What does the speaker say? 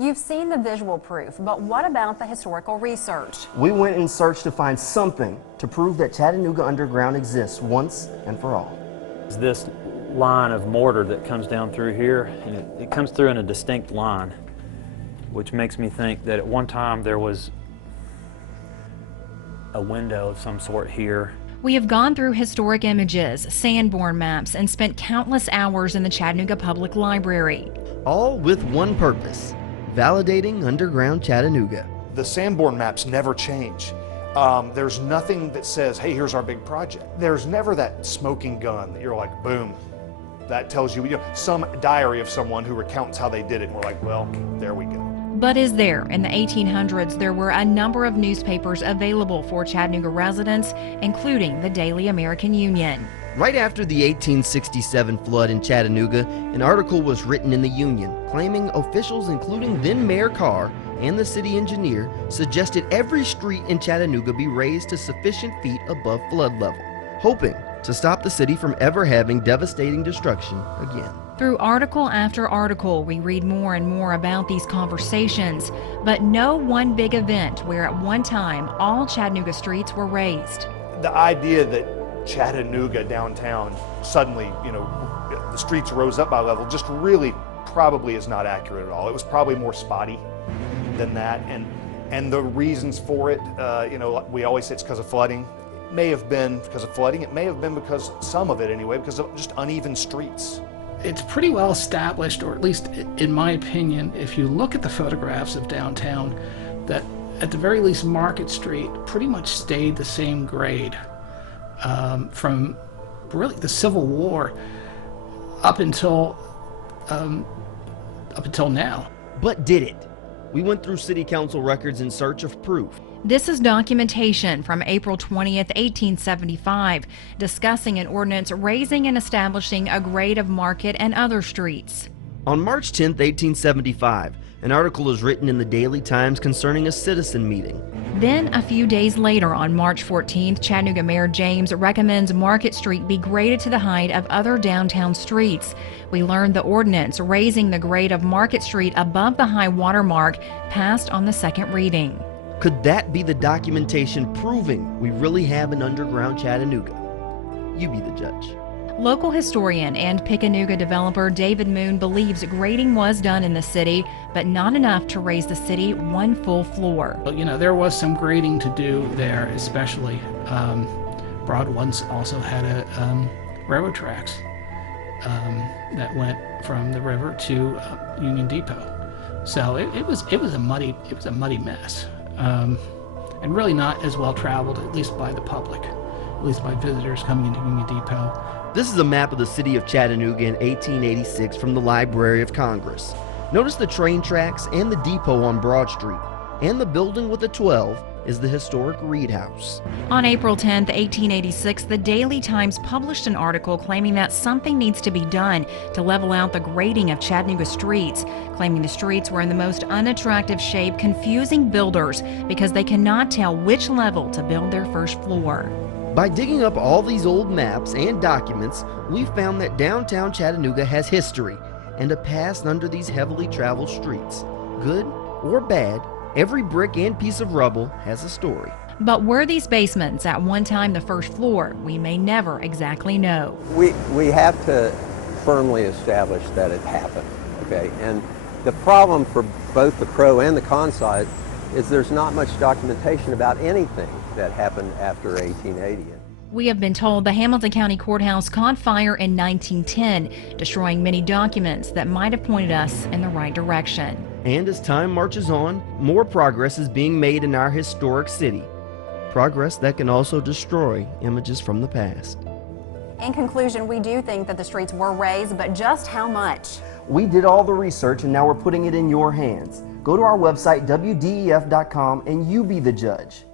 You've seen the visual proof, but what about the historical research? We went and searched to find something to prove that Chattanooga Underground exists once and for all. This line of mortar that comes down through here, and it comes through in a distinct line, which makes me think that at one time there was a window of some sort here. We have gone through historic images, Sanborn maps, and spent countless hours in the Chattanooga Public Library. All with one purpose: validating underground Chattanooga. The Sanborn maps never change. There's nothing that says, hey, here's our big project. There's never that smoking gun that you're like, boom, that tells you, some diary of someone who recounts how they did it, and we're like, well, there we go. But is there? In the 1800s, there were a number of newspapers available for Chattanooga residents, including the Daily American Union. Right after the 1867 flood in Chattanooga, an article was written in the Union claiming officials, including then Mayor Carr and the city engineer, suggested every street in Chattanooga be raised to sufficient feet above flood level, hoping to stop the city from ever having devastating destruction again. Through article after article, we read more and more about these conversations, but no one big event where at one time all Chattanooga streets were raised. The idea that Chattanooga downtown suddenly, the streets rose up by level just really probably is not accurate at all. It was probably more spotty than that, and the reasons for it, we always say it's because of flooding. It may have been because of flooding. It may have been because, some of it anyway, because of just uneven streets. It's pretty well established, or at least in my opinion, if you look at the photographs of downtown, that at the very least Market Street pretty much stayed the same grade from really the Civil War up until now. But did it? We went through city council records in search of proof. This is documentation from April 20th, 1875, discussing an ordinance raising and establishing a grade of Market and other streets. On March 10th, 1875, an article was written in the Daily Times concerning a citizen meeting. Then, a few days later, on March 14th, Chattanooga Mayor James recommends Market Street be graded to the height of other downtown streets. We learned the ordinance raising the grade of Market Street above the high water mark passed on the second reading. Could that be the documentation proving we really have an underground Chattanooga? You be the judge. Local historian and Pickanooga developer David Moon believes grading was done in the city, but not enough to raise the city one full floor. Well, there was some grading to do there, especially. Broadwinds also had railroad tracks that went from the river to Union Depot. So it was a muddy mess. And really not as well traveled, at least by the public, at least by visitors coming into Union Depot. This is a map of the city of Chattanooga in 1886 from the Library of Congress. Notice the train tracks and the depot on Broad Street, and the building with the 12 is the historic Reed House. On April 10, 1886, the Daily Times published an article claiming that something needs to be done to level out the grading of Chattanooga streets, claiming the streets were in the most unattractive shape, confusing builders because they cannot tell which level to build their first floor. By digging up all these old maps and documents, we found that downtown Chattanooga has history and a past under these heavily traveled streets. Good or bad, every brick and piece of rubble has a story. But were these basements at one time the first floor? We may never exactly know. We have to firmly establish that it happened, okay? And the problem for both the pro and the con side is there's not much documentation about anything that happened after 1880. We have been told the Hamilton County Courthouse caught fire in 1910, destroying many documents that might have pointed us in the right direction. And as time marches on, more progress is being made in our historic city. Progress that can also destroy images from the past. In conclusion, we do think that the streets were raised, but just how much? We did all the research and now we're putting it in your hands. Go to our website, WDEF.com, and you be the judge.